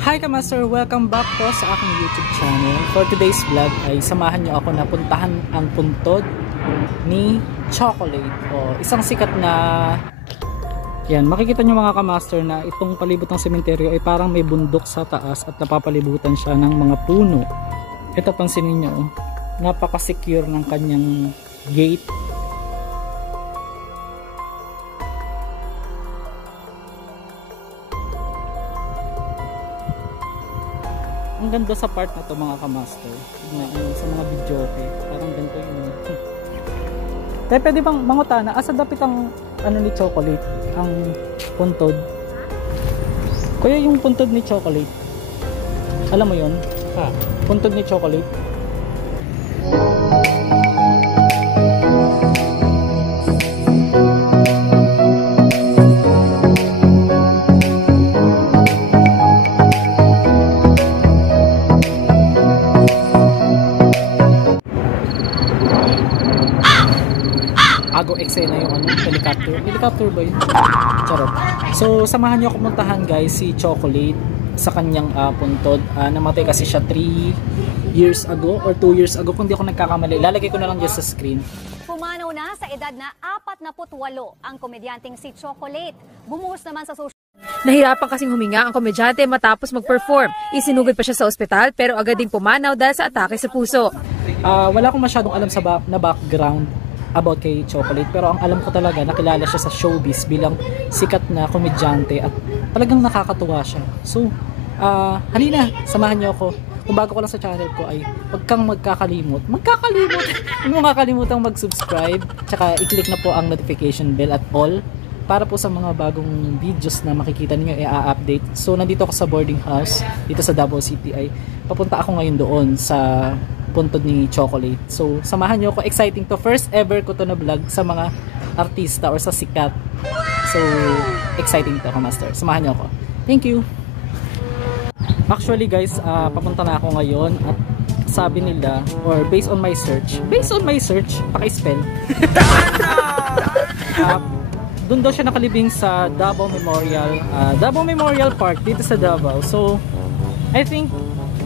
Hi Kamaster! Welcome back po sa aking YouTube channel. For today's vlog ay samahan nyo ako na puntahan ang puntod ni Chocolate. Isang sikat na... Yan, makikita nyo mga Kamaster na itong palibot ng sementeryo ay parang may bundok sa taas at napapalibutan siya ng mga puno. Ito pansinin nyo, napaka-secure ng kanyang gate. Ang ganda sa part na to mga Kamaster, sa mga video parang ganito yung tayo pwede bang mangutana asa dapit ang ni Chocolate, ang puntod kuya, yung puntod ni Chocolate, alam mo yun? Puntod ni Chocolate. Ago eksena yung helicopter ba yun? Charot. So samahan nyo ako puntahan guys si Chocolate sa kanyang puntod. Namatay kasi siya 3 years ago or 2 years ago kung di ako nagkakamali. Lalagay ko na lang dyan sa screen. Pumanaw na sa edad na 48 ang komedyanteng si Chocolate. Bumuhos naman sa social. Nahirapan kasing huminga ang komedyante matapos mag-perform. Isinugod pa siya sa ospital pero agad ding pumanaw dahil sa atake sa puso. Wala akong masyadong alam sa na background about kay Chocolate, pero ang alam ko talaga nakilala siya sa showbiz bilang sikat na komedyante at talagang nakakatuwa siya. So halina, samahan niyo ako. Kung bago ko lang sa channel ko ay huwag kang magkakalimot huwag mo kakalimutang mag-subscribe, tsaka i-click na po ang notification bell at all para po sa mga bagong videos na makikita niyo i-update. So nandito ako sa boarding house dito sa Davao City, ay papunta ako ngayon doon sa puntod ni Chocolate. So samahan niyo ako, exciting to, first ever ko to na vlog sa mga artista or sa sikat. So exciting to Kamaster, samahan niyo ako. Thank you. Actually guys, papunta na ako ngayon at sabi nila, or based on my search, paki-spell doon daw siya nakalibing sa Davao Memorial Park dito sa Davao. So I think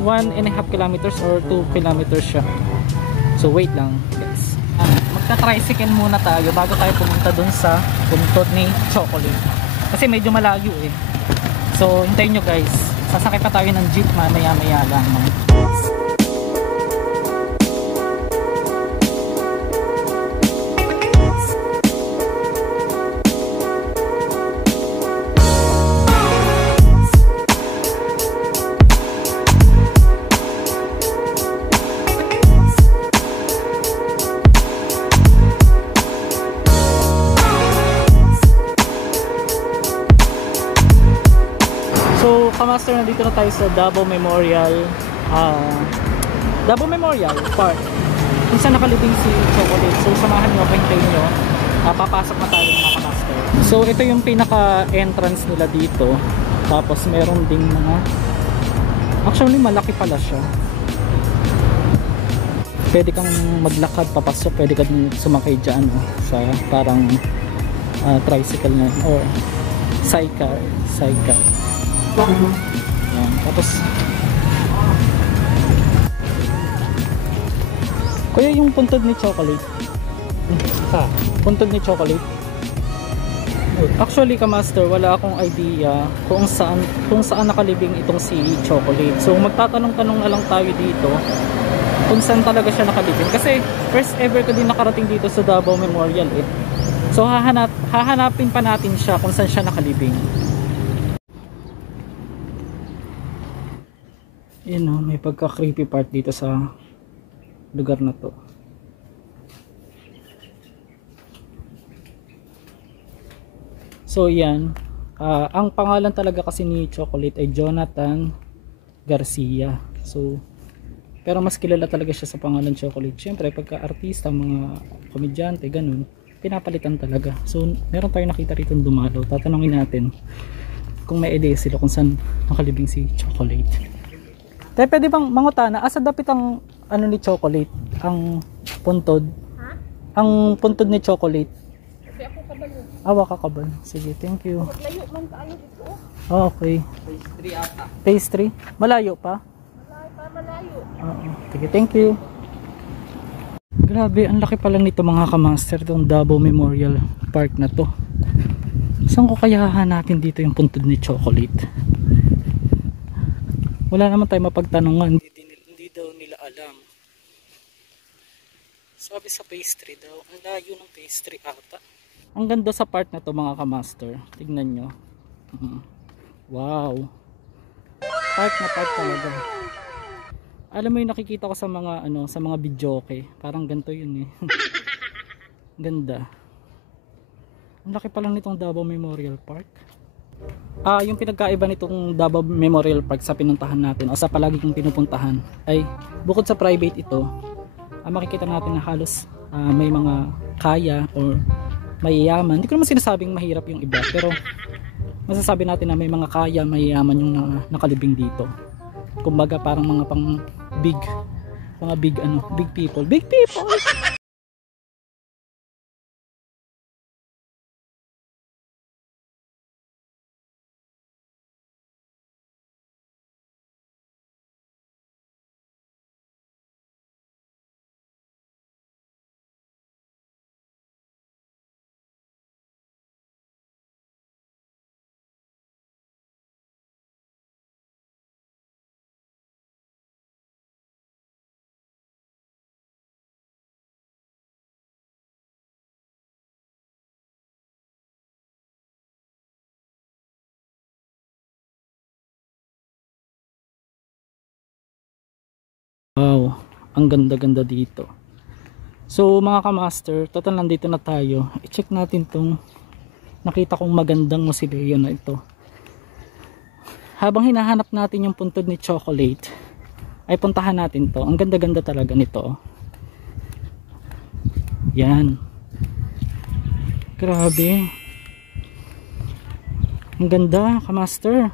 1.5 kilometers or 2 kilometers siya. So wait lang guys, magta-tricycle muna tayo bago tayo pumunta dun sa puntod ni Chocolate kasi medyo malayo eh. So hintayin nyo guys, sasakay pa tayo ng jeep maya lang. Kamaster, nandito na tayo sa Davao Memorial Park kung saan nakalibing si Chocolate. So samahan nyo, hintayin nyo, papasok na tayo mga Kamaster. So ito yung pinaka entrance nila dito, tapos meron ding mga, actually malaki pala siya, pwede kang maglakad papasok, pwede kang sumakay dyan sa parang tricycle na or sidecar. Yan. Tapos kuya, yung puntod ni Chocolate, puntod ni Chocolate, actually Kamaster, wala akong idea kung saan nakalibing itong si Chocolate. So magtatanong-tanong na lang tayo dito kung saan talaga siya nakalibing, kasi first ever ko din nakarating dito sa Davao Memorial eh. So hahanapin pa natin siya kung saan siya nakalibing. May pagka-creepy part dito sa lugar na to. So yan, ang pangalan talaga kasi ni Chocolate ay Jonathan Garcia. So pero mas kilala talaga siya sa pangalan Chocolate. Syempre pagka artista, mga komedyante, ganun, pinapalitan talaga. So meron tayong nakita rito dumalo. Tatanungin natin kung may idea sila kung saan nakalibing si Chocolate. Tayo pwede bang mangutana asa dapit ang ni Chocolate, ang puntod? Ang puntod ni Chocolate. Kasi ako kabalo. Awa ka ba? Sige, thank you. Oh, okay. Phase 3 ata. Phase 3? Malayo pa? Malayo. Oo. Sige, thank you. Grabe, ang laki pala nito mga kamaster, itong Davao Memorial Park na to. Saan ko kaya hahanapin dito yung puntod ni Chocolate? Wala naman tayo mapagtanungan. Hindi daw nila alam. Sabi sa phase 3 daw, ang layo ng phase 3 ata. Ang ganda sa part na to mga kamaster. Tignan nyo. Wow. Park na park talaga. Alam mo yung nakikita ko sa mga sa mga videoke, parang ganito yun eh. Ganda. Ang laki pa lang nitong Davao Memorial Park. Yung pinagkaiba nitong Davao Memorial Park sa pinuntahan natin o sa palagi kong pinupuntahan ay bukod sa private ito, makikita natin na halos may mga kaya or mayayaman. Hindi ko naman sinasabing mahirap yung iba, pero masasabi natin na may mga kaya, mayayaman yung nakalibing dito. Kumbaga parang mga pang big people. Wow, ang ganda-ganda dito. So mga kamaster, total nandito na tayo. I-check natin tong nakita kong magandang mausoleo na ito. Habang hinahanap natin yung puntod ni Chocolate, ay puntahan natin to. Ang ganda-ganda talaga nito. Yan. Grabe. Ang ganda, kamaster.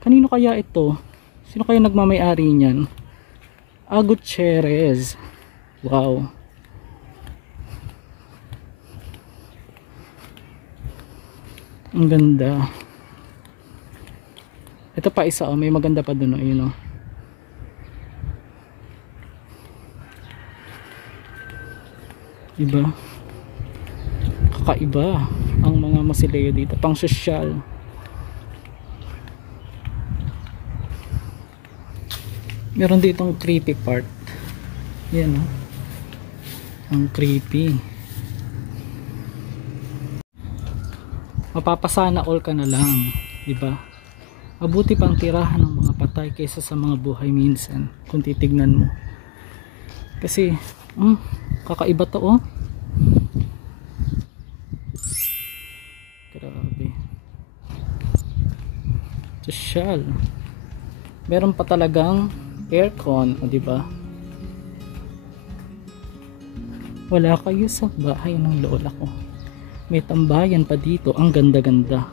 Kanino kaya ito? Sino kaya nagmamay-ari niyan? Gutierrez. Wow. Ang ganda. Ito pa isa, may maganda pa doon, yun. Diba? Kakaiba ang mga mausoleo dito, pang sosyal. Meron ditong creepy part. Yan ang creepy. Mapapasana all ka na lang, di ba? Mabuti pang tirahan ng mga patay kaysa sa mga buhay minsan kung titignan mo. Kasi kakaiba to, oh. Grabe. Sosyal. Meron pa talagang aircon, di ba? Wala kayo sa bahay ng lola ko. May tambayan pa dito, ang ganda-ganda.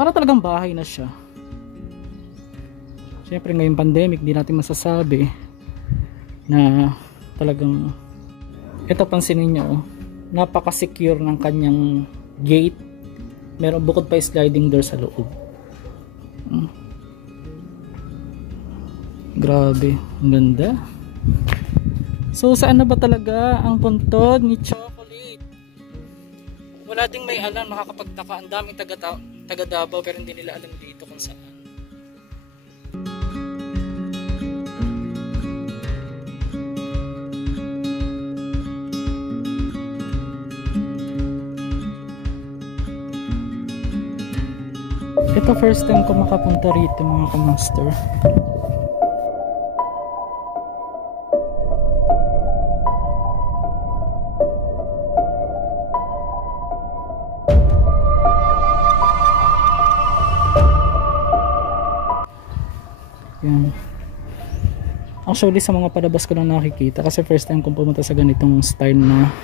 Para talagang bahay na siya. Siyempre ngayong pandemic, di natin masasabi na talagang ito, pansinin nyo, napaka-secure ng kanyang gate. Meron bukod pa sliding door sa loob. Grabe, ang ganda. So saan na ba talaga ang puntod ni Chocolate? Wala ding may alam, makakapagtaka. Ang daming taga Davao pero hindi nila alam dito kung saan. Ito first time ko makapunta rito mga kamaster. Yan. Actually sa mga palabas ko lang nakikita kasi first time kong pumunta sa ganitong style na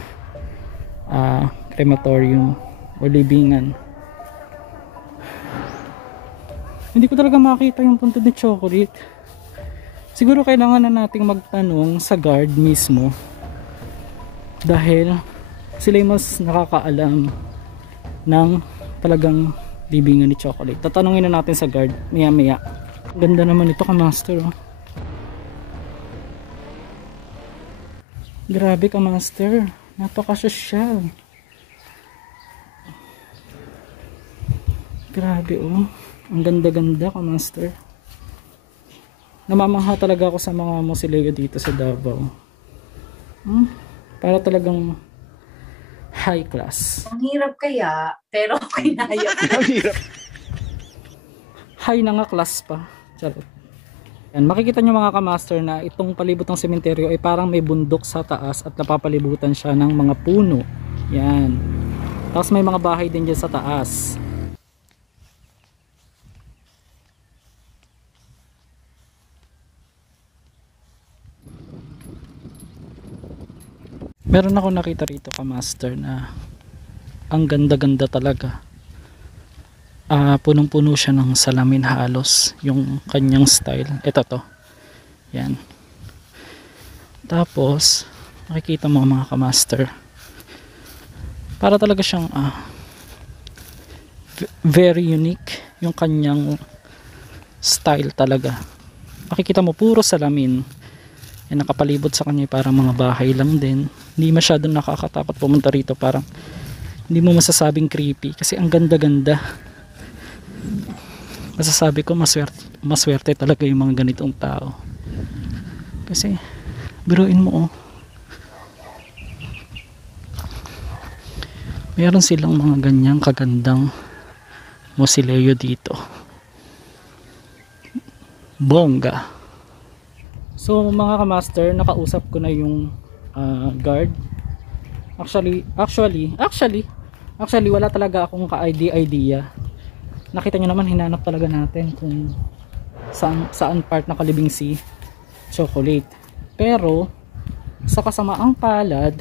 crematorium o libingan. Hindi ko talaga makita yung puntod ni Chocolate. Siguro kailangan na nating magtanong sa guard mismo dahil Sila yung mas nakakaalam ng talagang libingan ni Chocolate. Tatanungin na natin sa guard maya maya. Ganda naman ito, Kamaster, oh. Grabe, Kamaster, napaka-social. Grabe, oh. Ang ganda-ganda, Kamaster. Namamangha talaga ako sa mga mausoleo dito sa Davao. Para talagang high class. Ang hirap kaya, pero kinaya ko. Ang hirap. High na nga class pa. Charot. Yan, makikita nyo mga Kamaster na itong palibot ng sementeryo ay parang may bundok sa taas at napapalibutan siya ng mga puno. Yan. Tapos may mga bahay din dyan sa taas. Meron ako nakita rito, Kamaster, na ang ganda-ganda talaga. Punong-puno siya ng salamin halos, yung kanyang style. Ito to. Yan. Tapos, makikita mo mga Kamaster, para talaga siyang very unique yung kanyang style talaga. Makikita mo puro salamin. Yan, nakapalibot sa kanya para mga bahay lang din. Hindi masyadong nakakatakot pumunta rito, parang hindi mo masasabing creepy kasi ang ganda-ganda. Masasabi ko maswerte talaga yung mga ganitong tao. Kasi biruin mo, oh. Meron silang mga ganyang kagandang mausoleo dito. Bongga. So mga Kamaster, nakausap ko na yung guard. Actually wala talaga akong ka-idea. Nakita nyo naman, hinanap talaga natin kung saan part nakalibing si Chocolate. Pero sa kasamaang palad,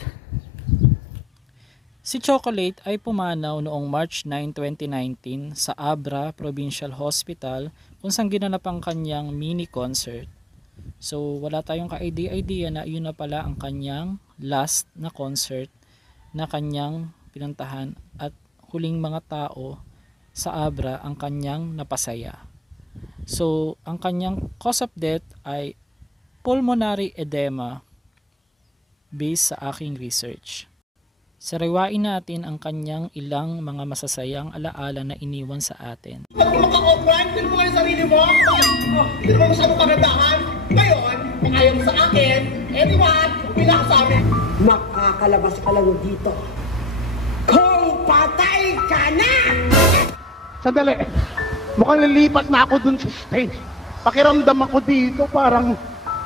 si Chocolate ay pumanaw noong March 9, 2019 sa Abra Provincial Hospital kung saan ginanap ang kanyang mini concert. So wala tayong ka-idea na yun na pala ang kanyang last na concert na kanyang pinuntahan at huling mga tao sa Abra ang kanyang napasaya. So ang kanyang cause of death ay pulmonary edema based sa aking research. Sariwain natin ang kanyang ilang mga masasayang alaala na iniwan sa atin. Pag mo ka-offline, hindi mo nga yung sarili mo. Hindi mo masyadong kagandahan. Ngayon, kung ayaw mo sa akin, anyone, pila ka sa amin. Makakalabas ka lang dito kung patay ka na! Sandali, mukhang lilipat na ako dun sa stage. Pakiramdam ako dito, parang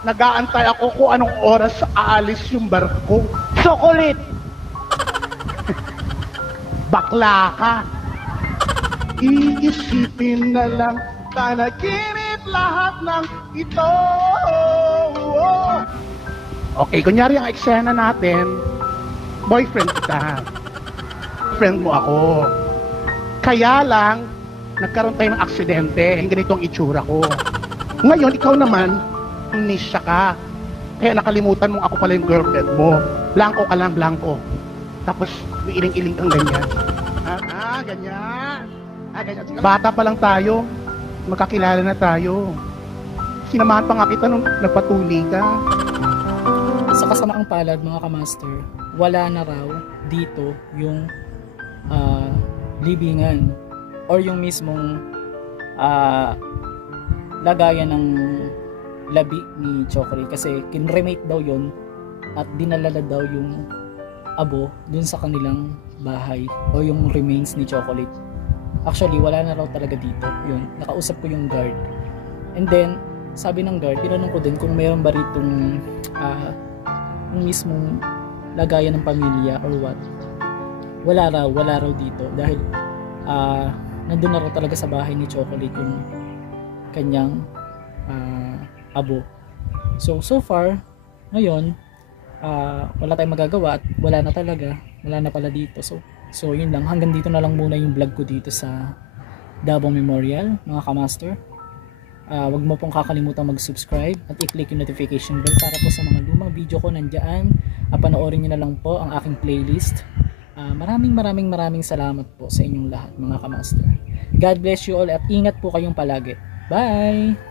nag-aantay ako kung anong oras aalis yung barko. Chocolate! Bakla ka! Iisipin na lang, tanaginip lahat ng ito. Okay, kunyari ang eksena natin, boyfriend kita. Friend mo ako. Kaya lang, nagkaroon tayo ng aksidente, yung ganito ang itsura ko. Ngayon, ikaw naman, amnesia ka. Kaya nakalimutan mong ako pala yung girlfriend mo. Blanco ka lang, blanco. Tapos, may iling-iling kang ganyan. Ganyan. Ganyan. Bata pa lang tayo, magkakilala na tayo. Sinamahan pa nga kita nung nagpatuli ka. Sa kasamaang palad mga Kamaster, wala na raw dito yung libingan or yung mismong lagayan ng labi ni Chocolate kasi kinremate daw yon at dinalala daw yung abo dun sa kanilang bahay o yung remains ni Chocolate. Actually wala na raw talaga dito. Yun, nakausap ko yung guard and then sabi ng guard, tinanong ko din kung mayroon ba ritong yung mismong lagayan ng pamilya or what. Wala raw dito dahil nandun na raw talaga sa bahay ni Chocolate yung kanyang abo. So far ngayon wala tayong magagawa at wala na pala dito. So yun lang, hanggang dito na lang muna yung vlog ko dito sa Davao Memorial mga Kamaster. Wag mo pong kakalimutan mag-subscribe at i-click yung notification bell para po sa mga lumang video ko nandiyan. Panoorin nyo na lang po ang aking playlist. Maraming salamat po sa inyong lahat mga kamaster. God bless you all at ingat po kayong palagi. Bye!